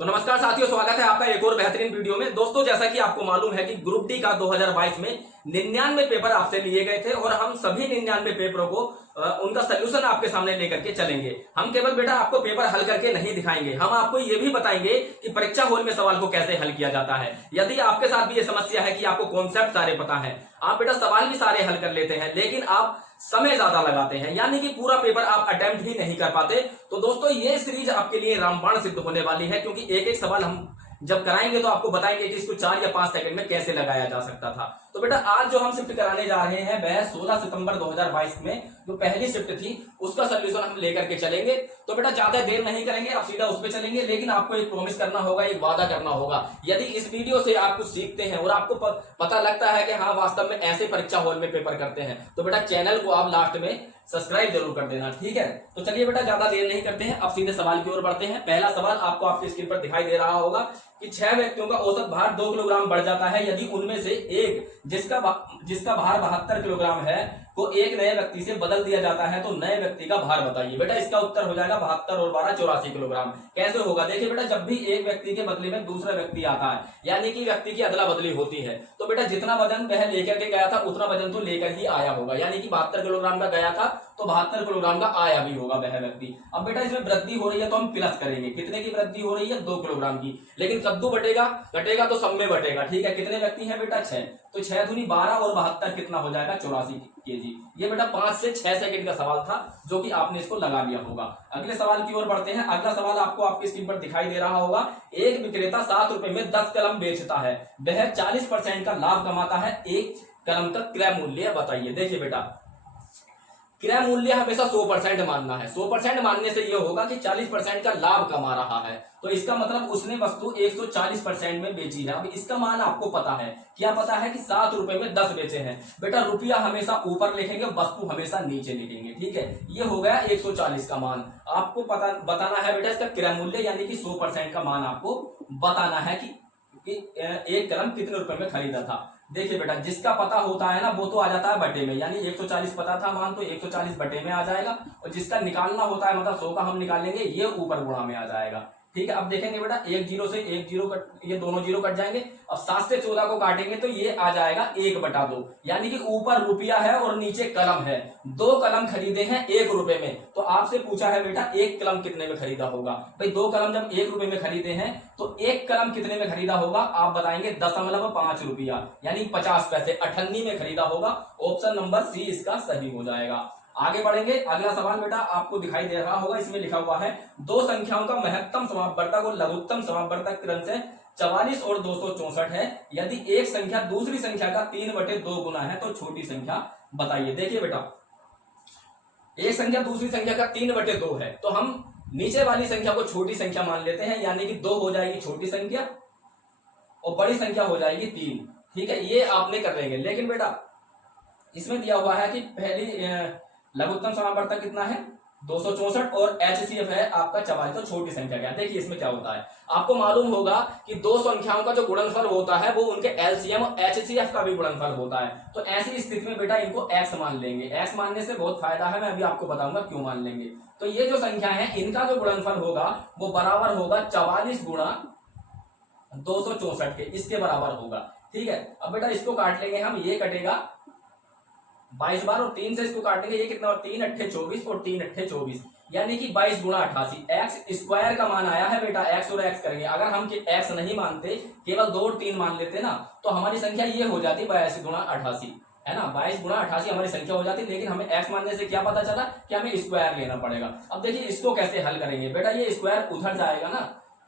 तो नमस्कार साथियों, स्वागत है आपका एक और बेहतरीन वीडियो में। दोस्तों, जैसा कि आपको मालूम है कि ग्रुप डी का 2022 में 99 पेपर आपसे लिए गए थे और हम सभी 99 पेपरों को उनका सोल्यूशन आपके सामने लेकर के चलेंगे। हम केवल बेटा आपको पेपर हल करके नहीं दिखाएंगे, हम आपको ये भी बताएंगे कि परीक्षा हॉल में सवाल को कैसे हल किया जाता है। यदि आपके साथ भी ये समस्या है कि आपको कॉन्सेप्ट सारे पता है, आप बेटा सवाल भी सारे हल कर लेते हैं, लेकिन आप समय ज्यादा लगाते हैं, यानी कि पूरा पेपर आप अटेम्प्ट ही नहीं कर पाते, तो दोस्तों ये सीरीज आपके लिए रामबाण सिद्ध होने वाली है। क्योंकि एक एक सवाल हम जब कराएंगे तो आपको बताएंगे कि इसको 4 या 5 सेकंड में कैसे लगाया जा सकता था। तो बेटा आज जो हम शिफ्ट कराने जा रहे हैं वह 16 सितंबर 2022 में जो पहली शिफ्ट थी उसका सोल्यूशन हम लेकर के चलेंगे। तो बेटा ज्यादा देर नहीं करेंगे, आप सीधा उस पर चलेंगे, लेकिन आपको एक प्रॉमिस करना होगा, एक वादा करना होगा। यदि इस वीडियो से आप कुछ सीखते हैं और आपको पता लगता है कि हाँ वास्तव में ऐसे परीक्षा हॉल में पेपर करते हैं, तो बेटा चैनल को आप लास्ट में सब्सक्राइब जरूर कर देना, ठीक है। तो चलिए बेटा ज्यादा देर नहीं करते हैं, अब सीधे सवाल की ओर बढ़ते हैं। पहला सवाल आपको आपकी स्क्रीन पर दिखाई दे रहा होगा कि 6 व्यक्तियों का औसत भार 2 किलोग्राम बढ़ जाता है यदि उनमें से एक जिसका भार 72 किलोग्राम है को एक नए व्यक्ति से बदल दिया जाता है, तो नए व्यक्ति का भार बताइए। बेटा इसका उत्तर हो जाएगा 72 और 12 84 किलोग्राम। कैसे होगा? देखिए बेटा, जब भी एक व्यक्ति के बदले में दूसरा व्यक्ति आता है, यानी कि व्यक्ति की अदला बदली होती है, तो बेटा जितना वजन वह लेकर के गया था उतना वजन तो लेकर ही आया होगा। यानी कि 72 किलोग्राम का गया था तो 72 किलोग्राम का आया भी होगा वह व्यक्ति। अब बेटा इसमें वृद्धि हो रही है तो हम प्लस करेंगे। कितने की वृद्धि हो रही है? 2 किलोग्राम की। लेकिन कद्दू घटेगा तो सब में बटेगा, ठीक है। कितने व्यक्ति हैं बेटा? 6। तो 6 दूनी 12 और 72 कितना हो जाएगा? 84 केजी। ये बेटा 5 से 6 सेकंड का सवाल था जो कि आपने इसको लगा लिया होगा। अगले सवाल की ओर बढ़ते हैं। अगला सवाल आपको आपकी स्क्रीन पर दिखाई दे रहा होगा। एक विक्रेता 7 रुपए में 10 कलम बेचता है, वह 40% का लाभ कमाता है, एक कलम का क्रय मूल्य बताइए। देखिए बेटा, क्रय मूल्य हमेशा 100% मानना है। 100% मानने से यह होगा कि 40% का लाभ कमा रहा है, तो इसका मतलब उसने वस्तु 140% में बेची है। अब इसका मान आपको पता है, क्या पता है कि 7 रुपए में 10 बेचे हैं। बेटा रुपया हमेशा ऊपर लिखेंगे, वस्तु हमेशा नीचे लिखेंगे, ठीक है। ये हो गया 140 का मान। आपको बताना है बेटा इसका क्रय मूल्य, यानी कि 100% का मान आपको बताना है कि एक कलम कितने रुपए में खरीदा था। देखिए बेटा, जिसका पता होता है ना वो तो आ जाता है बटे में, यानी 140 पता था मान, तो 140 बटे में आ जाएगा। और जिसका निकालना होता है, मतलब 100 का हम निकालेंगे, ये ऊपर गुणा में आ जाएगा, ठीक है। अब देखेंगे बेटा, एक जीरो से एक जीरो कट, ये दोनों जीरो कट जाएंगे। अब 7 से 14 को काटेंगे तो ये आ जाएगा 1/2, यानी कि ऊपर रुपया है और नीचे कलम है। 2 कलम खरीदे हैं 1 रुपए में, तो आपसे पूछा है बेटा 1 कलम कितने में खरीदा होगा। भाई 2 कलम जब 1 रुपए में खरीदे हैं तो 1 कलम कितने में खरीदा होगा? आप बताएंगे 0.5 रुपया, यानी 50 पैसे, 98 में खरीदा होगा। ऑप्शन नंबर सी इसका सही हो जाएगा। आगे बढ़ेंगे। अगला सवाल बेटा आपको दिखाई दे रहा होगा, इसमें लिखा हुआ है 2 संख्याओं का महत्तम समापवर्तक और लघुत्तम समापवर्तक क्रमशः 44 और 264 है। यदि एक संख्या दूसरी संख्या का 3/2 गुना है तो छोटी संख्या बताइए। देखिए बेटा, एक संख्या दूसरी संख्या का 3/2 है, तो हम नीचे वाली संख्या को छोटी संख्या मान लेते हैं, यानी कि 2 हो जाएगी छोटी संख्या और बड़ी संख्या हो जाएगी 3, ठीक है। ये आपने कर लेंगे। लेकिन बेटा इसमें दिया हुआ है कि पहली लघुत्तम समापवर्तक कितना है? 264 और HCF है आपका 44, तो छोटी संख्या क्या? देखिए इसमें क्या होता है, आपको मालूम होगा कि 2 संख्याओं का जो गुणनफल होता है वो उनके LCM और HCF का भी गुणनफल होता है। तो ऐसी स्थिति में बेटा इनको x मान लेंगे। x मानने से बहुत फायदा है, मैं अभी आपको बताऊंगा क्यों मान लेंगे। तो ये जो संख्या है इनका जो गुणनफल होगा वो बराबर होगा 44 गुणा 264 के, इसके बराबर होगा, ठीक है। अब बेटा इसको काट लेंगे हम, ये कटेगा 22 बार और 3 से इसको काटेंगे, ये कितना? 3 अट्ठे 24 और 3 अट्ठे 24, यानी कि 22 गुणा 88। एक्स स्क्वायर का मान आया है बेटा, एक्स और एक्स करेंगे। अगर हम एक्स नहीं मानते, केवल 2 और 3 मान लेते ना, तो हमारी संख्या ये हो जाती 82 गुणा 88, है ना। 22 गुणा 88 हमारी संख्या हो जाती। लेकिन हमें एक्स मानने से क्या पता चला कि हमें स्क्वायर लेना पड़ेगा। अब देखिए इसको कैसे हल करेंगे बेटा, ये स्क्वायर उधर जाएगा ना,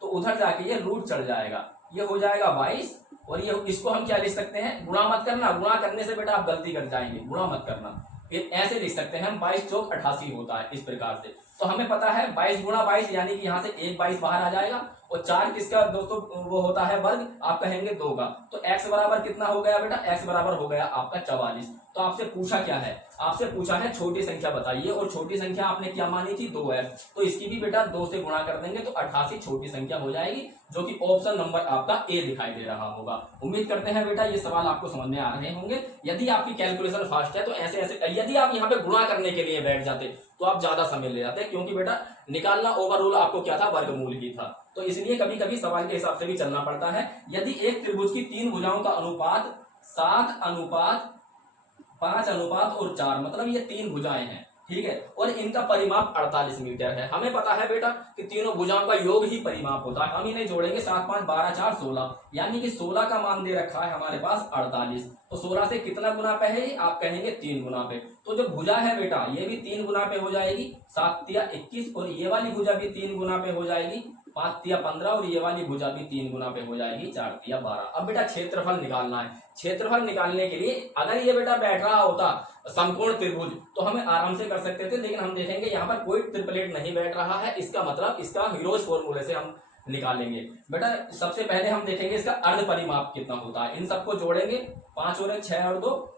तो उधर जाके ये रूट चढ़ जाएगा, ये हो जाएगा 22। और ये इसको हम क्या लिख सकते हैं? गुणा मत करना, गुणा करने से बेटा आप गलती कर जाएंगे, गुणा मत करना। फिर ऐसे लिख सकते हैं हम 22 चौक 88 होता है, इस प्रकार से। तो हमें पता है 22 गुणा 22, यानी कि यहाँ से एक 22 बाहर आ जाएगा। और 4 किसका दोस्तों वो होता है? वर्ग, आप कहेंगे 2 का। तो x बराबर कितना हो गया बेटा? x बराबर हो गया आपका 44। तो आपसे पूछा क्या है? आपसे पूछा है छोटी संख्या बताइए, और छोटी संख्या आपने क्या मानी थी? 2x। तो इसकी भी बेटा 2 से गुणा कर देंगे तो 88 छोटी संख्या हो जाएगी, जो कि ऑप्शन नंबर आपका ए दिखाई दे रहा होगा। उम्मीद करते हैं बेटा ये सवाल आपको समझ में आ रहे होंगे। यदि आपकी कैलकुलेशन फास्ट है तो ऐसे यदि आप यहाँ पे गुणा करने के लिए बैठ जाते तो आप ज्यादा समय ले जाते, क्योंकि बेटा निकालना ओवरऑल आपको क्या था? वर्गमूल ही था। तो इसलिए कभी कभी सवाल के हिसाब से भी चलना पड़ता है। यदि एक त्रिभुज की 3 भुजाओं का अनुपात 7:5:4, मतलब ये 3 भुजाएं हैं, ठीक है, और इनका परिमाप 48 मीटर है। हमें पता है बेटा कि तीनों भुजाओं का योग ही परिमाप होता है। हम इन्हें जोड़ेंगे, 7, 5, 12, 4, 16, यानी कि 16 का मान दे रखा है हमारे पास 48। तो 16 से कितना गुना पे है, आप कहेंगे 3 गुना पे। तो जो भुजा है बेटा ये भी 3 गुना पे हो जाएगी, 7 तिया 21, और ये वाली भुजा भी 3 गुना पे हो जाएगी, 5 तिया 15, और ये वाली भुजा भी 3 गुना पे हो जाएगी, 4 तिया 12। अब बेटा क्षेत्रफल निकालना है। क्षेत्रफल निकालने के लिए अगर ये बेटा बैठ रहा होता समकोण त्रिभुज तो हमें आराम से कर सकते थे, लेकिन हम देखेंगे यहाँ पर कोई ट्रिपलेट नहीं बैठ रहा है। इसका मतलब इसका हीरोज फॉर्मूले से हम निकालेंगे। बेटा सबसे पहले हम देखेंगे इसका अर्ध परिमाप कितना होता है। इन सबको जोड़ेंगे, 5 और 1 6 और 2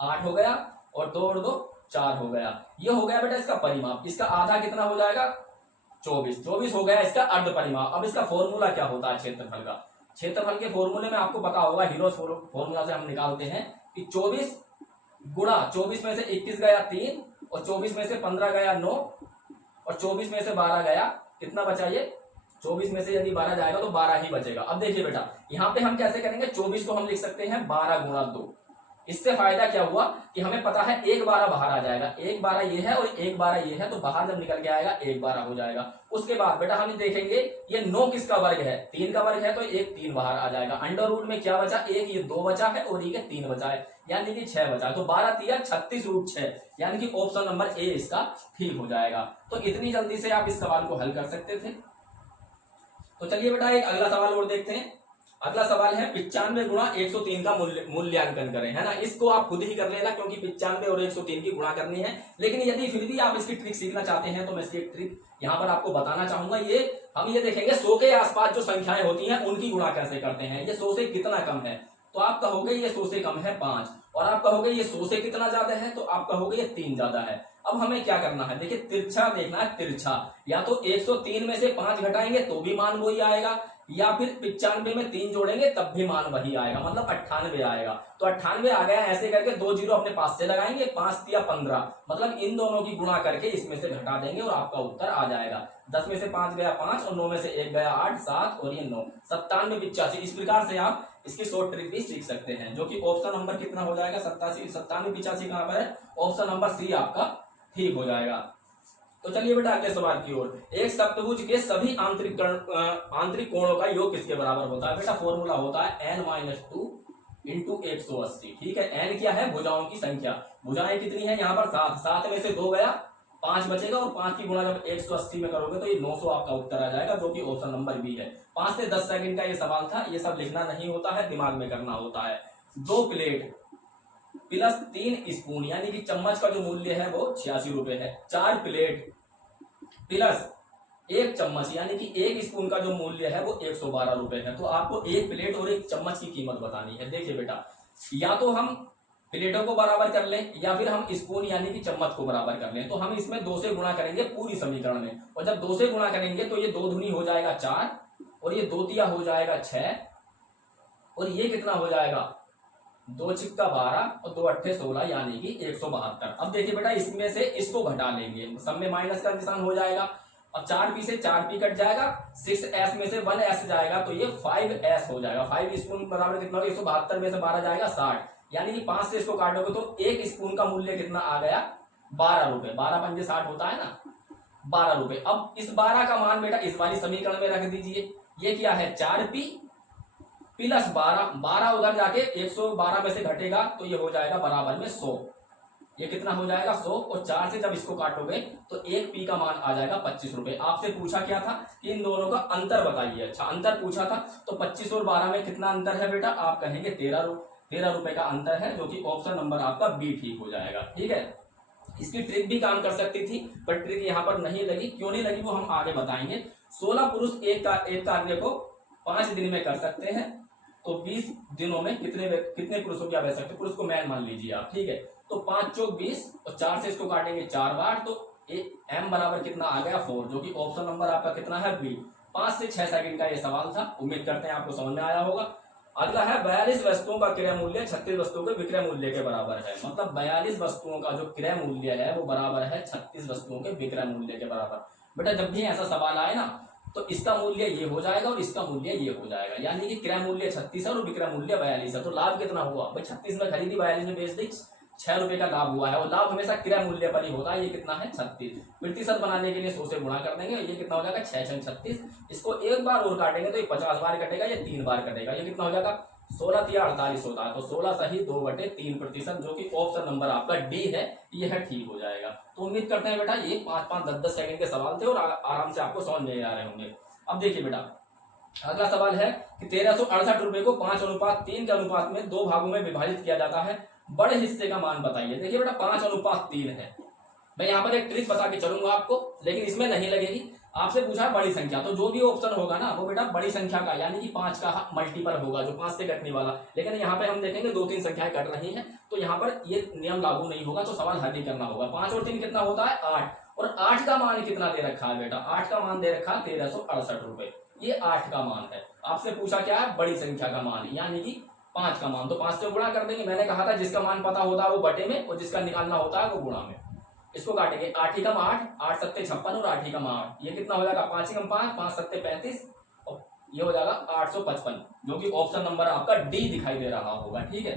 8 हो गया, और 2 और 2 4 हो गया। ये हो गया बेटा इसका परिमाप। इसका आधा कितना हो जाएगा, 24 हो गया इसका अर्ध परिमाप। अब इसका फॉर्मूला क्या होता है क्षेत्रफल का। क्षेत्रफल के फॉर्मूले में आपको पता होगा, हीरोज फॉर्मूला से हम निकालते हैं कि 24 गुणा 24 में से 21 गया 3, और 24 में से 15 गया 9, और 24 में से 12 गया, कितना बचा ये, 24 में से यदि 12 जाएगा तो 12 ही बचेगा। अब देखिए बेटा यहाँ पे हम कैसे करेंगे, 24 को हम लिख सकते हैं 12 गुणा 2। इससे फायदा क्या हुआ कि हमें पता है 1 12 बाहर आ जाएगा, 1 12 ये है और 1 12 ये है, तो बाहर जब निकल के आएगा 1 12 हो जाएगा। उसके बाद बेटा हम देखेंगे ये 9 किसका वर्ग है, 3 का वर्ग है, तो 1 3 बाहर आ जाएगा। अंडर रूट में क्या बचा, 1, ये 2 बचा है, और ये 3 बचा है, यानी कि 6 बचा। तो 12 तिया 36 रूट 6, यानी कि ऑप्शन नंबर ए इसका ठीक हो जाएगा। तो इतनी जल्दी से आप इस सवाल को हल कर सकते थे। तो चलिए बेटा एक अगला सवाल और देखते हैं। अगला सवाल है 95 गुणा 103 का मूल्यांकन करें, है ना। इसको आप खुद ही कर लेना, क्योंकि 95 और 103 की गुणा करनी है। लेकिन यदि फिर भी आप इसकी ट्रिक सीखना चाहते हैं तो मैं इसकी ट्रिक यहाँ पर आपको बताना चाहूंगा। हम ये देखेंगे 100 के आसपास जो संख्याएं होती हैं उनकी गुणा कैसे करते हैं। ये 100 से कितना कम है, तो आप कहोगे ये 100 से कम है 5, और आप कहोगे ये 100 से कितना ज्यादा है, तो आप कहोगे ये 3 ज्यादा है। अब हमें क्या करना है, देखिए तिरछा देखना है, तिरछा। या तो 103 में से 5 घटाएंगे तो भी मान वही आएगा, या फिर 95 में 3 जोड़ेंगे तब भी मान वही आएगा, मतलब 98 आएगा। तो 98 आ गया, ऐसे करके 2 जीरो अपने पास से लगाएंगे, 5 तिया 15, मतलब इन दोनों की गुणा करके इसमें से घटा देंगे और आपका उत्तर आ जाएगा। 10 में से 5 गया 5, और 9 में से 1 गया 8, 7 और ये 9, 97 85। इस प्रकार से आप इसकी शॉर्ट ट्रिक भी सीख सकते हैं, जो कि ऑप्शन नंबर कितना हो जाएगा, 87 85 कहां पर है, ऑप्शन नंबर सी आपका ठीक हो जाएगा। तो चलिए बेटा अगले सवाल की ओर। एक सप्तभुज के सभी आंतरिक कोणों का योग किसके बराबर होता है। बेटा फॉर्मूला होता है n-2 इंटू 180। ठीक है, n क्या है, भुजाओं की संख्या। भुजाएं कितनी है यहाँ पर 7, 7 में से 2 गया, 5 बचेगा, और 5 की गुणा जब 180 में करोगे तो ये 900 आपका उत्तर आ जाएगा, जो कि ऑप्शन नंबर बी है। 5 से 10 सेकंड का ये सवाल था, ये सब लिखना नहीं होता है, दिमाग में करना होता है। 2 प्लेट प्लस 3 स्पून, यानी कि चम्मच का जो मूल्य है वो 86 रुपए है। 4 प्लेट प्लस 1 चम्मच, यानी कि 1 स्पून का जो मूल्य है वो 112 रुपए है। तो आपको 1 प्लेट और 1 चम्मच की कीमत बतानी है। देखिए बेटा, या तो हम प्लेटों को बराबर कर लें, या फिर हम स्पून यानी कि चम्मच को बराबर कर लें। तो हम इसमें 2 से गुणा करेंगे पूरी समीकरण में, और जब 2 से गुणा करेंगे तो ये 2 दूनी हो जाएगा 4, और ये 2 तिया हो जाएगा 6, और ये कितना हो जाएगा 2 छिक्का 12 और 2 अट्ठे 16, यानी कि 172। अब देखिए बेटा इसमें से इसको घटा लेंगे, सब में माइनस का निशान हो जाएगा, और 4p से 4p कट जाएगा, 6s में से 1s जाएगा, तो ये 5s हो जाएगा। 5 स्पून बराबर कितना होगा, 172 में से 12 जाएगा 60, यानी कि 5 से इसको काटोगे तो 1 स्पून का मूल्य कितना आ गया 12 रुपए। 12 पंजे 60 होता है ना, 12 रुपए। अब इस 12 का मान बेटा इस वाली समीकरण में रख दीजिए। ये क्या है 4p प्लस 12, 12 उधर जाके 112 में से घटेगा तो ये हो जाएगा बराबर में 100। ये कितना हो जाएगा 100, और 4 से जब इसको काटोगे तो 1p का मान आ जाएगा 25 रुपए। आपसे पूछा क्या था कि इन दोनों का अंतर बताइए। अच्छा, अंतर पूछा था, तो 25 और 12 में कितना अंतर है बेटा, आप कहेंगे 13 रुपए का अंतर है, जो कि ऑप्शन नंबर आपका बी ठीक हो जाएगा। ठीक है, इसकी ट्रिक भी काम कर सकती थी, पर ट्रिक यहाँ पर नहीं लगी। क्यों नहीं लगी वो हम आगे बताएंगे। 16 पुरुष एक कार्य को 5 दिन में कर सकते हैं, तो 20 दिनों में कितने पुरुषों की आवश्यकता, पुरुष को मैन मान लीजिए आप। ठीक है, तो 5 चौक 20, और 4 से इसको काटेंगे 4 बार, तो m बराबर कितना आ गया 4, जो कि ऑप्शन नंबर आपका कितना है बी। 5 से 6 सेकंड का ये सवाल था, उम्मीद करते हैं आपको समझ में आया होगा। अगला है 42 वस्तुओं का क्रय मूल्य 36 वस्तुओं के विक्रय मूल्य के बराबर है। मतलब 42 वस्तुओं का जो क्रय मूल्य है वो बराबर है 36 वस्तुओं के विक्रय मूल्य के बराबर। बेटा जब भी ऐसा सवाल आए ना तो इसका मूल्य ये हो जाएगा और इसका मूल्य ये हो जाएगा, यानी कि क्रय मूल्य 36 है और विक्रय मूल्य 42 है। तो लाभ कितना हुआ भाई, 36 में खरीदी 42 में बेच दी, 6 रुपए का लाभ हुआ है। और लाभ हमेशा क्रय मूल्य पर ही होता है। ये कितना है 36, प्रतिशत बनाने के लिए 100 से गुणा कर देंगे। ये कितना हो जाएगा 6 6 36। इसको एक बार और काटेंगे तो ये 50 बार कटेगा, ये 3 बार कटेगा। ये कितना हो जाएगा 16 या 48 होता है। तो 16 सही 2/3%, जो कि ऑप्शन नंबर आपका डी है, यह ठीक हो जाएगा। तो उम्मीद करते हैं बेटा ये 5-5 10-10 सेकंड के सवाल थे और आराम से आपको समझ में आ रहे होंगे। अब देखिए बेटा अगला सवाल है कि 1368 रुपए को 5:3 के अनुपात में 2 भागों में विभाजित किया जाता है, बड़े हिस्से का मान बताइए। देखिए बेटा 5:3 है। मैं यहाँ पर एक ट्रिक बता के चलूंगा आपको, लेकिन इसमें नहीं लगेगी। आपसे पूछा है बड़ी संख्या, तो जो भी ऑप्शन होगा ना वो बेटा बड़ी संख्या का यानी कि 5 का मल्टीपल होगा, जो 5 से कटने वाला। लेकिन यहाँ पे हम देखेंगे 2-3 संख्याएं कट रही हैं, तो यहाँ पर ये नियम लागू नहीं होगा। तो सवाल हल ही करना होगा। 5 और 3 कितना होता है 8, और 8 का मान कितना दे रखा है बेटा, 8 का मान दे रखा है 1368 रुपए। ये 8 का मान है। आपसे पूछा क्या है बड़ी संख्या का मान, यानी कि 5 का मान। तो 5 से गुणा कर देंगे। मैंने कहा था जिसका मान पता होता है वो बटे में और जिसका निकालना होता है वो गुणा में। इसको काटेंगे 8 ही कम 8, 8 सत्ते 56 और 8 ही कम 8। ये कितना हो जाएगा 5 ही कम 5, 5 सत्ते 35 और ये हो जाएगा 855, जो कि ऑप्शन नंबर आपका डी दिखाई दे रहा होगा। ठीक है,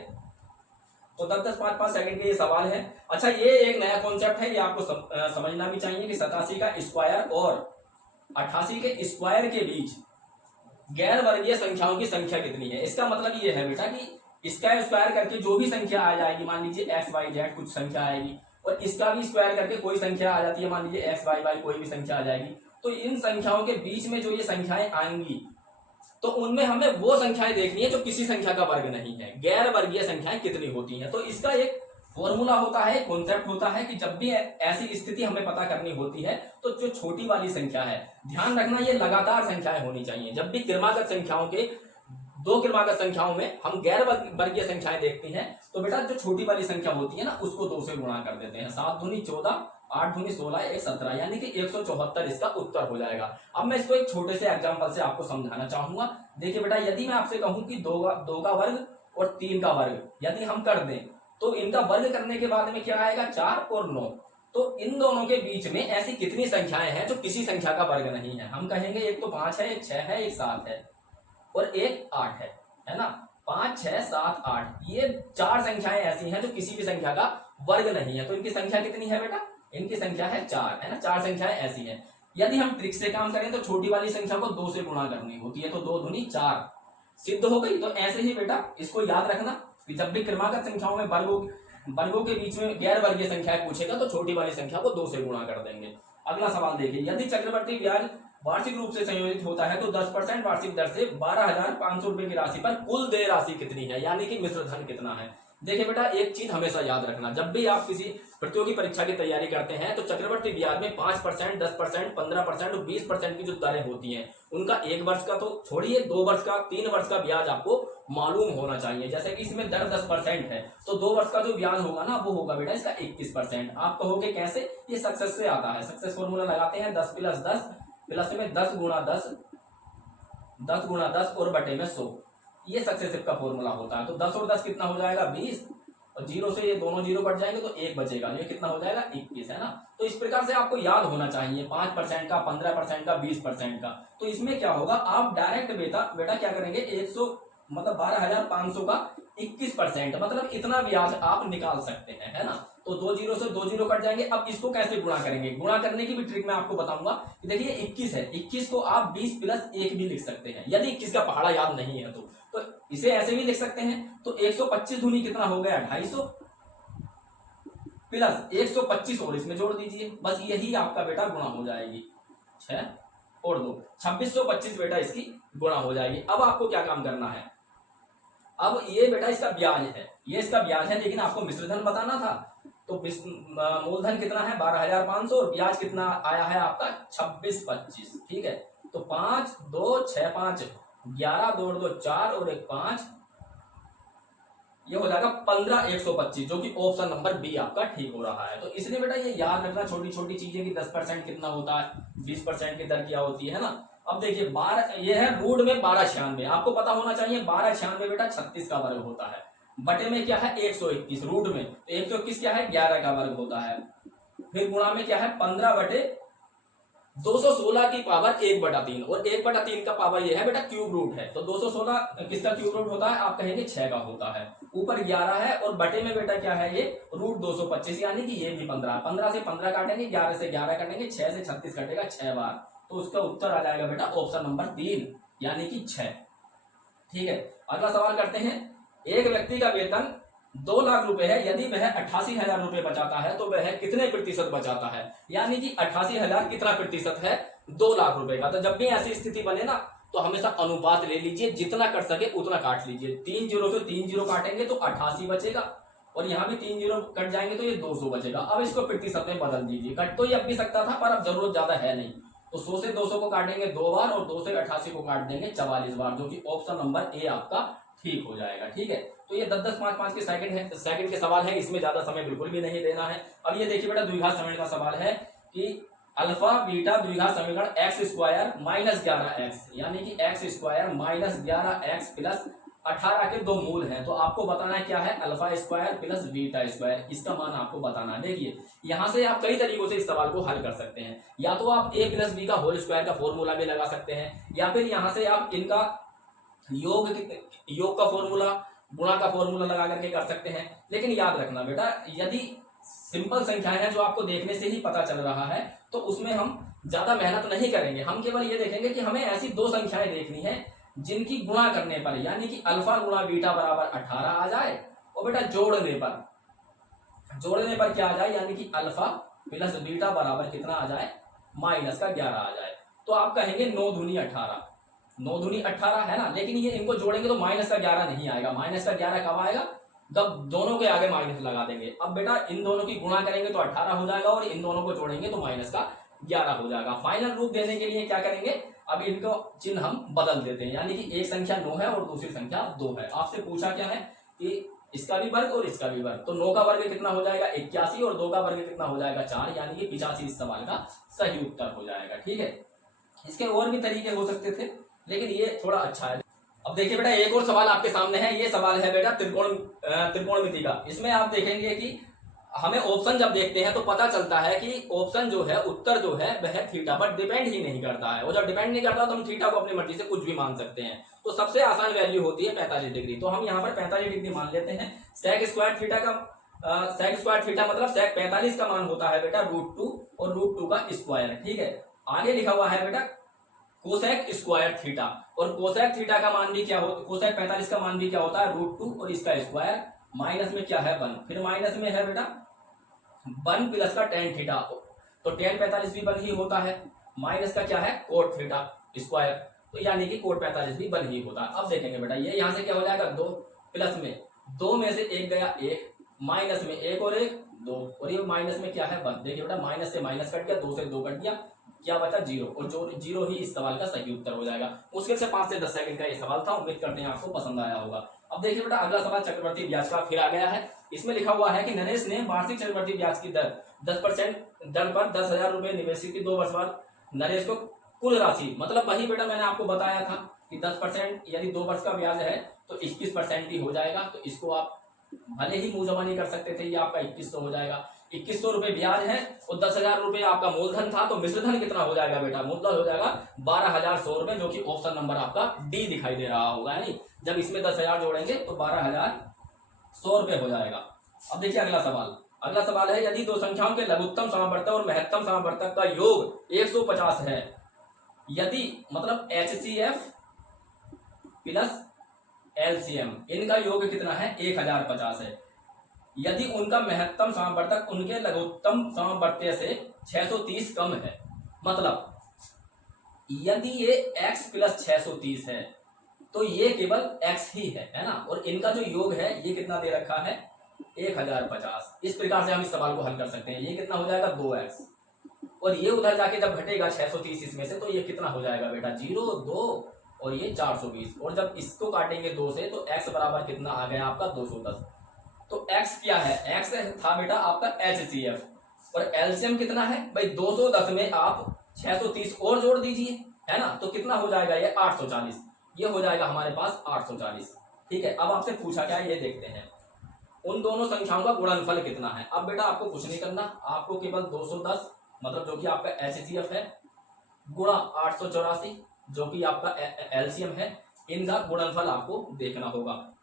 तो 10-10 5-5 सेकंड के ये सवाल है। अच्छा ये एक नया कॉन्सेप्ट है, ये आपको समझना भी चाहिए कि 87 का स्क्वायर और 88 के स्क्वायर के बीच गैर वर्गीय संख्याओं की संख्या कितनी है। इसका मतलब ये है बेटा कि इसका स्क्वायर करके जो भी संख्या आ जाएगी, मान लीजिए एक्स वाई जेड कुछ संख्या आएगी, और इसका भी स्क्वायर करके कोई संख्या आ जाती है, मान लीजिए एक्स वाई वाई कोई भी संख्या आ जाएगी, तो इन संख्याओं के बीच में जो ये संख्याएं आएंगी तो उनमें हमें वो संख्याएं देखनी है जो किसी संख्या का वर्ग नहीं है। गैर वर्गीय संख्याएं कितनी होती हैं, तो इसका एक फॉर्मूला होता है, कॉन्सेप्ट होता है कि जब भी ऐसी स्थिति हमें पता करनी होती है तो जो छोटी वाली संख्या है, ध्यान रखना ये लगातार संख्याएं होनी चाहिए। जब भी क्रमागत संख्याओं के दो क्रमागत संख्याओं में हम गैर वर्गीय संख्याएं देखते हैं तो बेटा जो छोटी वाली संख्या होती है ना उसको 2 से गुणा कर देते हैं। 7 दूनी 14, 8 दूनी 16, 1 17, यानी कि 174 इसका उत्तर हो जाएगा। अब मैं इसको एक छोटे से एग्जांपल से आपको समझाना चाहूंगा। देखिए बेटा यदि मैं आपसे कहूं कि 2 का वर्ग और 3 का वर्ग यदि हम कर दें तो इनका वर्ग करने के बाद में क्या आएगा 4 और 9। तो इन दोनों के बीच में ऐसी कितनी संख्याएं हैं जो किसी संख्या का वर्ग नहीं है। हम कहेंगे एक तो 5 है, एक 6 है, एक 7 है और एक 8 है ना। 5 6 7 8 ये 4 संख्याएं ऐसी हैं जो किसी भी संख्या का वर्ग नहीं है। तो इनकी संख्या कितनी है बेटा, इनकी संख्या है 4, है ना। 4 संख्याएं ऐसी हैं। यदि हम ट्रिक से काम करें तो छोटी वाली संख्या को 2 से गुणा करनी होती है, तो 2 दूनी 4 सिद्ध हो गई। तो ऐसे ही बेटा इसको याद रखना कि जब भी क्रमागत संख्याओं में वर्गों के बीच में गैर वर्गीय संख्या पूछेगा तो छोटी वाली संख्या को 2 से गुणा कर देंगे। अगला सवाल देखिए, यदि चक्रवर्ती ब्याज वार्षिक रूप से संयोजित होता है तो 10% वार्षिक दर से 12,500 रुपए की राशि पर कुल देय राशि कितनी है, यानी कि मिश्र धन कितना है। देखिए बेटा एक चीज हमेशा याद रखना, जब भी आप किसी प्रतियोगी परीक्षा की तैयारी करते हैं तो चक्रवर्ती ब्याज में 5%, 10%, 15% और 20% की जो दरें होती हैं उनका 1 वर्ष का तो छोड़िए 2 वर्ष का 3 वर्ष का ब्याज आपको मालूम होना चाहिए। जैसे कि इसमें दर 10% है तो 2 वर्ष का जो ब्याज होगा ना वो होगा बेटा इसका 21%। आप कहोगे कैसे, ये सक्सेस से आता है। सक्सेस फॉर्मूला लगाते हैं 10 + 10 प्लस में 10 गुणा 10, 10 गुणा 10 और बटे में 100, ये सक्सेसिव का फॉर्मूला होता है। तो 10 और 10 कितना हो जाएगा 20, और 0 से ये दोनों 0 कट जाएंगे तो 1 बचेगा, ये कितना हो जाएगा 21, है ना। तो इस प्रकार से आपको याद होना चाहिए 5% का, 15% का, 20% का। तो इसमें क्या होगा, आप डायरेक्ट बेटा क्या करेंगे 100 मतलब 12,500 का 21%, मतलब इतना ब्याज आप निकाल सकते हैं, है ना। तो 2 0 से 2 0 कट जाएंगे। अब इसको कैसे गुणा करेंगे, गुणा करने की भी ट्रिक मैं आपको बताऊंगा कि देखिए 21 है, 21 को आप 20 + 1 भी लिख सकते हैं यदि 21 का पहाड़ा याद नहीं है तो इसे ऐसे भी लिख सकते हैं। तो 125 दूनी कितना हो गया 250 प्लस 125 और इसमें जोड़ दीजिए, बस यही आपका बेटा गुणा हो जाएगी 6 और 2 2625 बेटा इसकी गुणा हो जाएगी। अब आपको क्या काम करना है, अब ये बेटा इसका ब्याज है, ये इसका ब्याज है, लेकिन आपको मिश्रधन बताना था। तो मूलधन कितना है 12,500 और ब्याज कितना आया है आपका 2625, ठीक है। तो 5 2 6 5 11 2 2 4 और 1 5, ये हो जाएगा 15,125, जो कि ऑप्शन नंबर बी आपका ठीक हो रहा है। तो इसलिए बेटा ये याद रखना छोटी छोटी चीजें कि 10% कितना होता है, 20% की दर क्या होती है ना। अब देखिए 12 ये है रूट में 1296, आपको पता होना चाहिए 1296 बेटा 36 का वर्ग होता है, बटे में क्या है 121 रूट में, तो 121 क्या है 11 का वर्ग होता है, फिर गुणा में क्या है 15 बटे 216 की पावर 1/3 और 1/3 का पावर ये है बेटा क्यूब रूट है। तो 216 किसका क्यूब रूट होता है? आप कहेंगे 6 का होता है। ऊपर 11 है और बटे में बेटा क्या है? ये रूट 225, यानी कि ये भी 15। 15 से 15 काटेंगे, 11 से 11 काटेंगे, 6 से 36 कटेगा 6 बार। तो उसका उत्तर आ जाएगा बेटा ऑप्शन नंबर 3 यानी कि 6। ठीक है, अगला सवाल करते हैं। एक व्यक्ति का वेतन 2 लाख रुपए है, यदि वह 88,000 रुपए बचाता है तो वह कितने प्रतिशत बचाता है? यानी कि 88,000 कितना प्रतिशत है 2 लाख रुपए का। तो जब भी ऐसी स्थिति बने ना तो हमेशा अनुपात ले लीजिए, जितना कर सके उतना काट लीजिए। 3 जीरो से 3 जीरो काटेंगे तो 88 बचेगा और यहाँ भी 3 जीरो कट जाएंगे तो ये 200 बचेगा। अब इसको प्रतिशत में बदल दीजिए। कट तो ये अब भी सकता था पर अब जरूरत ज्यादा है नहीं। तो 100 से 200 को काटेंगे 2 बार और 2 से 88 को काट देंगे 44 बार, जो कि ऑप्शन नंबर ए आपका ठीक हो जाएगा। ठीक है, तो ये 10-10, 5-5 के सेकंड के सवाल है, इसमें ज्यादा समय बिल्कुल भी नहीं देना है। अब ये देखिए बेटा द्विघात समीकरण का सवाल है कि अल्फा बीटा द्विघात समीकरण x² माइनस 11x यानी कि x² माइनस 11x प्लस 18 के 2 मूल हैं। तो आपको बताना है क्या है? Alpha square plus beta square, इसका मान आपको बताना है। देखिए यहां से आप कई तरीकों से इस सवाल को हल कर सकते हैं। या तो आप a प्लस बी का होल स्क्वायर का फॉर्मूला भी लगा सकते हैं, या फिर यहां से आप इनका योग का फॉर्मूला, गुणा का फॉर्मूला लगा करके कर सकते हैं। लेकिन याद रखना बेटा, यदि सिंपल संख्याएं हैं जो आपको देखने से ही पता चल रहा है तो उसमें हम ज्यादा मेहनत नहीं करेंगे। हम केवल ये देखेंगे कि हमें ऐसी 2 संख्याएं देखनी है जिनकी गुणा करने पर यानी कि अल्फा गुणा बीटा बराबर 18 आ जाए, और बेटा जोड़ने पर क्या आ जाए? यानी कि अल्फा प्लस बीटा बराबर कितना आ जाए? माइनस का 11 आ जाए। तो आप कहेंगे 9 दूनी 18, 9 दूनी 18 है ना। लेकिन ये इनको जोड़ेंगे तो माइनस का 11 नहीं आएगा। माइनस का 11 कब आएगा? जब दोनों के आगे माइनस लगा देंगे। अब बेटा इन दोनों की गुणा करेंगे तो 18 हो जाएगा और इन दोनों को जोड़ेंगे तो माइनस का 11 हो जाएगा। फाइनल रूप देने के लिए क्या करेंगे? अब इनको चिन्ह हम बदल देते हैं, यानी कि एक संख्या 9 है और दूसरी संख्या 2 है। आपसे पूछा क्या है कि इसका भी वर्ग और इसका भी वर्ग। तो 9 का वर्ग कितना हो जाएगा? 81 और 2 का वर्ग कितना हो जाएगा? 4, यानी कि 85 इस सवाल का सही उत्तर हो जाएगा। ठीक है, इसके और भी तरीके हो सकते थे लेकिन ये थोड़ा अच्छा है। अब देखिए बेटा एक और सवाल आपके सामने है। ये सवाल है बेटा त्रिकोणमिति का। इसमें आप देखेंगे कि हमें ऑप्शन जब देखते हैं तो पता चलता है कि ऑप्शन जो है, उत्तर जो है वह थीटा पर डिपेंड ही नहीं करता है। और जब डिपेंड नहीं करता तो हम थीटा को अपनी मर्जी से कुछ भी मान सकते हैं। तो सबसे आसान वैल्यू होती है 45 डिग्री। तो हम यहाँ पर 45 डिग्री मान लेते हैं। सेक स्क्वायर थीटा मतलब सेक 45 का मान होता है बेटा √2 और √2 का स्क्वायर। ठीक है, आगे लिखा हुआ है बेटा कोसेक स्क्वायर थीटा, और कोसेक थीटा का मान भी क्या होता है? कोसेक 45 का मान भी क्या होता है? √2 और इसका स्क्वायर, माइनस में क्या है 1, फिर माइनस में है बेटा 1 प्लस का टेन थीटा। तो टेन 45 भी 1 ही होता है। माइनस का क्या है? कोट थीटा स्क्वायर, तो यानी कि कोट 45 भी 1 ही होता है। अब देखेंगे बेटा ये यहां से क्या हो जाएगा? 2 प्लस में 2 में से 1 गया 1, माइनस में 1 और 1 2, और ये माइनस में क्या है 1। देखिए बेटा माइनस से माइनस कट गया, 2 से 2 कट गया, क्या बचा 0, और जो 0 ही इस सवाल का सही उत्तर हो जाएगा। मुश्किल से 5 से 10 सेकंड का ये सवाल था। उम्मीद करते हैं आपको पसंद आया होगा। अब देखिए बेटा अगला सवाल चक्रवर्ती ब्याज का फिर आ गया है। इसमें लिखा हुआ है कि नरेश ने वार्षिक चक्रवर्ती ब्याज की दर 10% दर पर 10,000 रुपए निवेश की। 2 वर्ष बाद नरेश को कुल राशि, मतलब वही बेटा मैंने आपको बताया था कि 10% यदि 2 वर्ष का ब्याज है तो 21% ही हो जाएगा। तो इसको आप भले ही मुंह जबानी कर सकते थे, ये आपका 2100 हो जाएगा। 2100 रुपए ब्याज है और 10,000 रुपए आपका मूलधन था। तो मिश्रधन कितना हो जाएगा बेटा? मूलधन हो जाएगा 12,100 रुपए, जो कि ऑप्शन नंबर आपका डी दिखाई दे रहा होगा। यानी जब इसमें 10,000 जोड़ेंगे तो 12,100 रुपए हो जाएगा। अब देखिए अगला सवाल है यदि 2 संख्याओं के लघुत्तम समावर्तक और महत्तम समावर्तक का योग 150 है, यदि मतलब HCF प्लस LCM इनका योग कितना है? 1050 है। यदि उनका महत्तम समावर्तक उनके लघुत्तम समावर्त्य से 630 कम है, मतलब यदि ये x प्लस 630 है तो ये केवल x ही है ना। और इनका जो योग है ये कितना दे रखा है? 1050। इस प्रकार से हम इस सवाल को हल कर सकते हैं। ये कितना हो जाएगा? 2x, और ये उधर जाके जब घटेगा 630 इसमें से तो ये कितना हो जाएगा बेटा? 0 2 और ये 420, और जब इसको काटेंगे 2 से तो x बराबर कितना आ गया आपका? 210। तो x क्या है? x था बेटा आपका HCF, और LCM कितना है भाई? 210 में आप 630 और जोड़ दीजिए, है ना, तो कितना हो जाएगा? ये 840। ये हो जाएगा हमारे पास 840। ठीक है, अब आपसे पूछा क्या है ये देखते हैं। उन दोनों संख्याओं का गुणनफल कितना है? अब बेटा आपको कुछ नहीं करना, आपको केवल 210 मतलब जो कि आपका HCF है गुणा 884 जो कि आपका एलसीएम है, इनका गुणनफल आपको देखना होगा।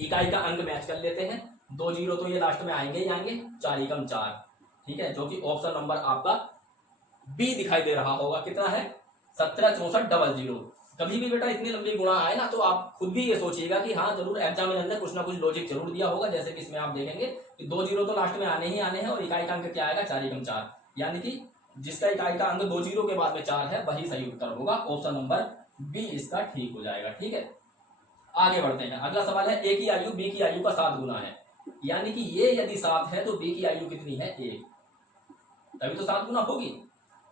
इकाई का अंक मैच कर लेते हैं, 2 जीरो तो ये लास्ट में आएंगे ही आएंगे, 4 एकम 4, ठीक है, जो कि ऑप्शन नंबर आपका बी दिखाई दे रहा होगा। कितना है? 176400। कभी भी बेटा इतनी लंबी गुणा आए ना तो आप खुद भी ये सोचिएगा कि हाँ जरूर एग्जामिनर ने कुछ ना कुछ लॉजिक जरूर दिया होगा। जैसे कि इसमें आप देखेंगे कि 2 जीरो तो लास्ट में आने ही आने हैं और इकाई का अंक क्या आएगा? 4 एकम 4, यानी कि जिसका इकाई का अंक 2 जीरो के बाद में 4 है वही सही उत्तर होगा। ऑप्शन नंबर बी इसका ठीक हो जाएगा। ठीक है, आगे बढ़ते हैं। अगला सवाल है, ए की आयु बी की आयु का 7 गुना है, यानी कि ये यदि 7 है तो बी की आयु कितनी है? 1, तभी तो 7 गुना होगी।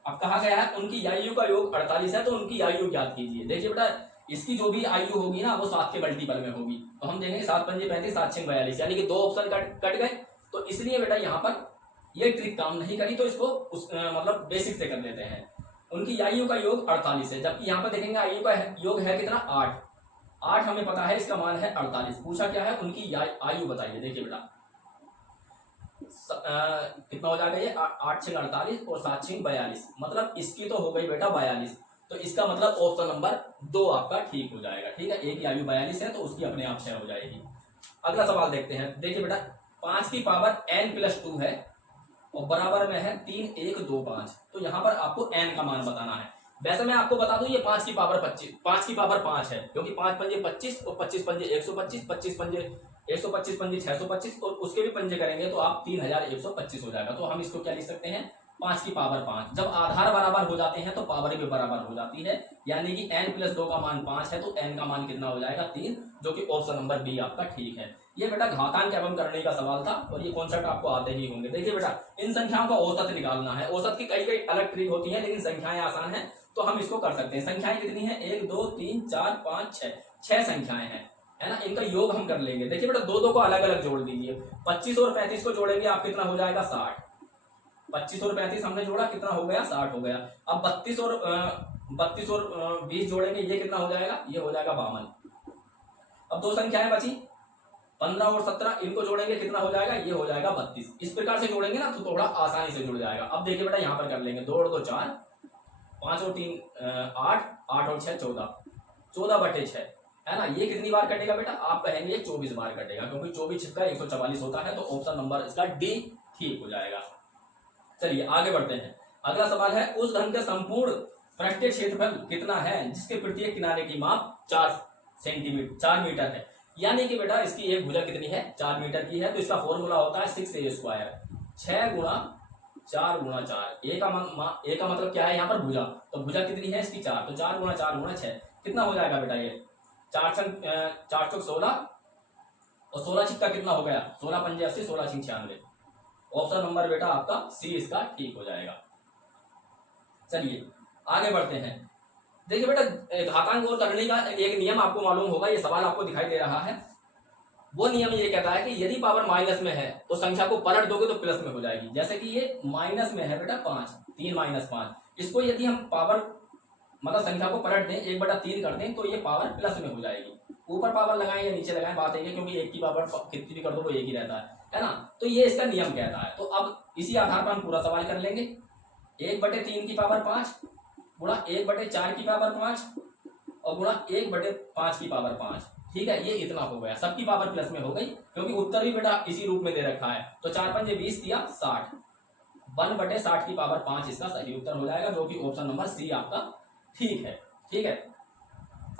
अब कहा गया है उनकी आयु का योग 48 है तो उनकी आयु ज्ञात कीजिए। देखिए बेटा इसकी जो भी आयु होगी ना वो 7 के मल्टीपल में होगी, तो हम देखेंगे 7 पंजे 35, 7 छः 42, यानी कि 2 ऑप्शन कट गए। तो इसलिए बेटा यहाँ पर ये ट्रिक काम नहीं करी, तो इसको मतलब बेसिक से कर लेते हैं। उनकी आयु का योग 48 है, जबकि यहाँ पर देखेंगे आयु का योग है कितना? 8 हमें पता है इसका मान है 48। पूछा क्या है? उनकी आयु बताइए। देखिए बेटा कितना हो जाएगा ये? 8 छः 48 और 7 छः 42, मतलब इसकी तो हो गई बेटा 42, तो इसका मतलब ऑप्शन नंबर 2 आपका ठीक हो जाएगा। ठीक है, एक की आयु 42 है तो उसकी अपने आप 6 हो जाएगी। अगला सवाल देखते हैं। देखिए बेटा 5 की पावर n+2 है और बराबर में है 3 1 2 5, तो यहाँ पर आपको n का मान बताना है। वैसे मैं आपको बता दूं ये 5 की पावर 25, 5 की पावर 5 है, क्योंकि 5 पंजे 25 और 25 पंजे 125, 25 पंजे 125 पंजे 625 और उसके भी पंजे करेंगे तो आप 3125 हो जाएगा। तो हम इसको क्या लिख सकते हैं? 5 की पावर 5। जब आधार बराबर हो जाते हैं तो पावर भी बराबर हो जाती है, यानी कि n+2 का मान 5 है तो n का मान कितना हो जाएगा? 3, जो कि ऑप्शन नंबर बी आपका ठीक है। ये बेटा घातांक एवं करने का सवाल था और ये कॉन्सेप्ट आपको आते ही होंगे। देखिए बेटा इन संख्याओं का औसत निकालना है। औसत की कई अलग ट्रिक होती है, लेकिन संख्याएं आसान है तो हम इसको कर सकते हैं। संख्याएं कितनी है? 1 2 3 4 5 6, 6 संख्याएं हैं, है ना। इनका योग हम कर लेंगे। देखिए बेटा 2 को अलग अलग जोड़ दीजिए। 25 और 35 को जोड़ेंगे आप कितना हो जाएगा? 60। 25 और 35 हमने जोड़ा, कितना हो गया? 60 हो गया। अब 32 और 20 जोड़ेंगे, ये कितना हो जाएगा? ये हो जाएगा 52। अब 2 संख्याएं बची 15 और 17, इनको जोड़ेंगे कितना हो जाएगा? ये हो जाएगा 32। इस प्रकार से जोड़ेंगे ना तो थोड़ा आसानी से जुड़ जाएगा। अब देखिए बेटा यहाँ पर कर लेंगे 2 और 2 4, 5 और 3 8, 8 और 6 14, 14/6, है ना। ये कितनी बार कटेगा बेटा? आप कहेंगे 24 बार कटेगा, क्योंकि 24 छक्का 144 होता है, तो ऑप्शन नंबर इसका डी ठीक हो जाएगा। चलिए आगे बढ़ते हैं। अगला सवाल है, उस घन का संपूर्ण पृष्ठीय क्षेत्रफल कितना है जिसके प्रत्येक किनारे की माप 4 मीटर है, यानी कि बेटा इसकी एक भुजा कितनी है? 4 मीटर की है, तो इसका फॉर्मूला होता है 6a², 6 गुणा 4 गुणा 4। ए का मतलब क्या है यहाँ पर? भुजा। तो भुजा कितनी है इसकी? 4, तो 4 गुणा 4 गुणा 6 कितना हो जाएगा बेटा? ये 4 चौक 16 और 16 छिक्का कितना हो गया? 16 पंजे 80, 16 छिक 96। ऑप्शन नंबर बेटा आपका सी इसका ठीक हो जाएगा। चलिए आगे बढ़ते हैं। देखिए बेटा घातांक और करने का एक नियम आपको मालूम होगा, ये सवाल आपको दिखाई दे रहा है। वो नियम ये कहता है कि यदि पावर माइनस में है तो संख्या को पलट दोगे तो प्लस में हो जाएगी। जैसे कि ये माइनस में है बेटा 5, 3 - 5, इसको यदि हम पावर मतलब संख्या को पलट दें 1/3 कर दें तो ये पावर प्लस में हो जाएगी। ऊपर पावर लगाएं या नीचे लगाएं बात है, क्योंकि 1 की पावर कितनी भी कर दो वो 1 ही रहता है ना। तो ये इसका नियम कहता है। तो अब इसी आधार पर हम पूरा सवाल कर लेंगे। 1/3 की पावर 5 गुणा 1/4 की पावर 5 और गुणा 1/5 की पावर 5। ठीक है, ये इतना हो गया। सबकी पावर प्लस में हो गई, क्योंकि उत्तर भी बेटा इसी रूप में दे रखा है। तो 4 पंजे 20 दिया 60, 1/60 की पावर 5 इसका सही उत्तर हो जाएगा, जो कि ऑप्शन नंबर सी आपका ठीक है। ठीक है,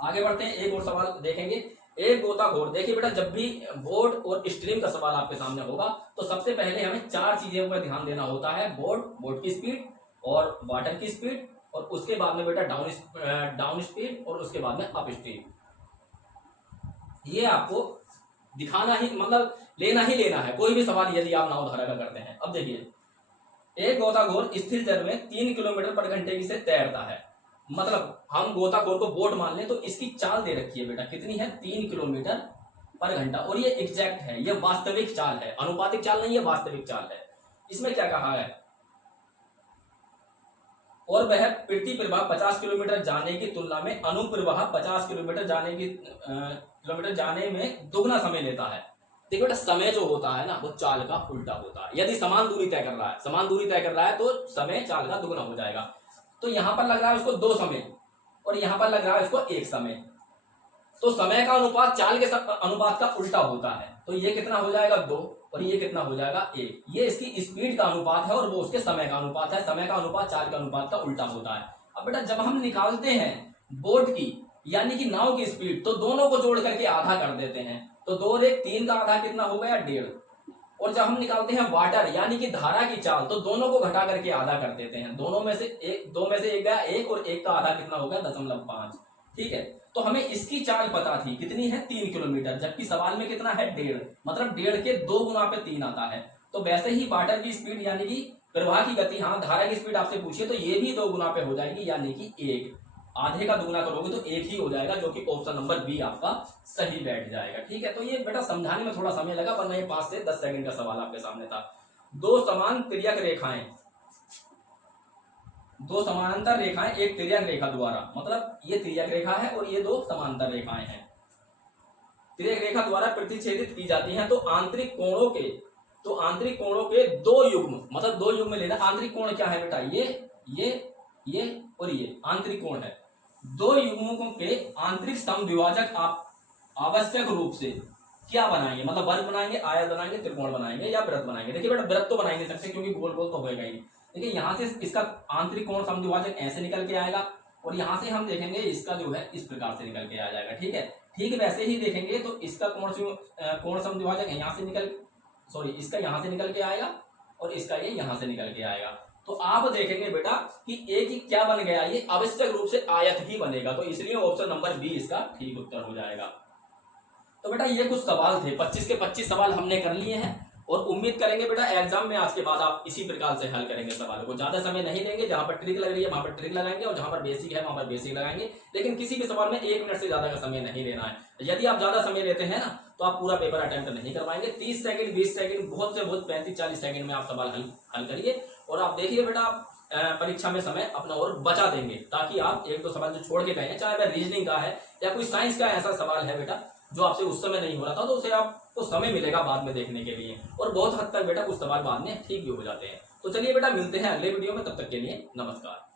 आगे बढ़ते हैं। एक और सवाल देखेंगे। एक गोताखोर, देखिए बेटा जब भी बोर्ड और स्ट्रीम का सवाल आपके सामने होगा तो सबसे पहले हमें 4 चीजों पर ध्यान देना होता है। बोर्ड की स्पीड और वाटर की स्पीड और उसके बाद में बेटा डाउन स्पीड और उसके बाद में अप स्पीड। ये आपको दिखाना ही मतलब लेना ही लेना है कोई भी सवाल यदि आप नाव धारा का करते हैं। अब देखिए एक गोताखोर स्थिर जल में 3 किलोमीटर पर घंटे से तैरता है, मतलब हम गोताखोर को बोट मान लें तो इसकी चाल दे रखी है बेटा कितनी है? 3 किलोमीटर पर घंटा। और ये एग्जैक्ट है, ये वास्तविक चाल है, अनुपातिक चाल नहीं है, वास्तविक चाल है। इसमें क्या कहा है? और वह पृथ्वी प्रवाह 50 किलोमीटर जाने की तुलना में अनुप्रवाह 50 किलोमीटर जाने में दुगना समय लेता है। देखो बेटा समय जो होता है ना वो चाल का उल्टा होता है। यदि समान दूरी तय कर रहा है तो समय चाल का दुगना हो जाएगा। तो यहां पर लग रहा है उसको 2 समय और यहां पर लग रहा है उसको 1 समय। तो समय का अनुपात चाल के अनुपात का उल्टा होता है। तो ये कितना हो जाएगा 2 और ये कितना हो जाएगा 1। ये इसकी स्पीड का अनुपात है और वो उसके समय का अनुपात है। समय का अनुपात चाल के अनुपात का उल्टा होता है। अब बेटा जब हम निकालते हैं बोट की यानी कि नाव की स्पीड, तो दोनों को जोड़ करके आधा कर देते हैं। तो 2 और 1 3 का आधा कितना हो गया 1.5। और जब हम निकालते हैं वाटर यानी कि धारा की चाल, तो दोनों को घटा करके आधा कर देते हैं। दोनों में से एक, 2 में से 1 गया 1 और 1 का आधा कितना हो गया 0.5। ठीक है, तो हमें इसकी चाल पता थी कितनी है 3 किलोमीटर, जबकि सवाल में कितना है 1.5, मतलब 1.5 के 2 गुना पे 3 आता है। तो वैसे ही वाटर की स्पीड यानी कि प्रवाह की गति, हाँ धारा की स्पीड आपसे पूछिए तो ये भी 2 गुना पे हो जाएगी यानी कि 1। आधे का दुगुना करोगे तो 1 ही हो जाएगा, जो कि ऑप्शन नंबर बी आपका सही बैठ जाएगा। ठीक है, तो ये बेटा समझाने में थोड़ा समय लगा, वरना ये 5 से 10 सेकंड का सवाल आपके सामने था। 2 समान तिर्यक रेखाएं, 2 समानांतर रेखाएं एक तिर्यक रेखा द्वारा, मतलब ये तिर्यक रेखा है और ये 2 समांतर रेखाएं हैं, तिर्यक रेखा द्वारा प्रतिच्छेदित की जाती हैं। तो आंतरिक कोणों के 2 युग्म, मतलब 2 युग्म लेना। आंतरिक कोण क्या है बेटा, ये और ये आंतरिक कोण है। 2 युग्मों के आंतरिक समद्विभाजक आप आवश्यक रूप से क्या बनाएंगे, मतलब वर्ग बनाएंगे, आयत बनाएंगे, त्रिकोण बनाएंगे या वृत्त बनाएंगे। देखिए बेटा वृत्त तो बना ही नहीं सकते क्योंकि गोल गोल तो होएगा ही नहीं। देखिए यहां से इसका आंतरिक कोण समद्विभाजक ऐसे निकल के आएगा और यहां से हम देखेंगे इसका जो है इस प्रकार से निकल के आ जाएगा। ठीक है, ठीक वैसे ही देखेंगे तो इसका कोण समद्विभाजक यहाँ से निकल, सॉरी इसका यहां से निकल के आएगा और इसका ये यहां से निकल के आएगा। तो आप देखेंगे बेटा कि एक ही क्या बन गया, ये आवश्यक रूप से आयत ही बनेगा। तो इसलिए ऑप्शन नंबर बी इसका ठीक उत्तर हो जाएगा। तो बेटा ये कुछ सवाल थे, 25 के 25 सवाल हमने कर लिए हैं और उम्मीद करेंगे बेटा एग्जाम में आज के बाद आप इसी प्रकार से हल करेंगे सवालों को। ज्यादा समय नहीं लेंगे, जहां पर ट्रिक लग रही है वहां पर ट्रिक लगाएंगे और जहां पर बेसिक है वहां पर बेसिक लगाएंगे। लेकिन किसी भी सवाल में 1 मिनट से ज्यादा का समय नहीं लेना है। यदि आप ज्यादा समय लेते हैं ना तो आप पूरा पेपर अटेम्प्ट नहीं कर पाएंगे। 30 सेकंड 20 सेकंड, बहुत से बहुत 35-40 सेकंड में आप सवाल हल करिए और आप देखिए बेटा आप परीक्षा में समय अपना और बचा देंगे, ताकि आप 1-2 सवाल जो छोड़ के गए हैं, चाहे वह रीजनिंग का है या कोई साइंस का ऐसा सवाल है बेटा जो आपसे उस समय नहीं हो रहा था, तो उसे आपको समय मिलेगा बाद में देखने के लिए। और बहुत हद तक बेटा कुछ सवाल बाद में ठीक भी हो जाते हैं। तो चलिए बेटा मिलते हैं अगले वीडियो में, तब तक के लिए नमस्कार।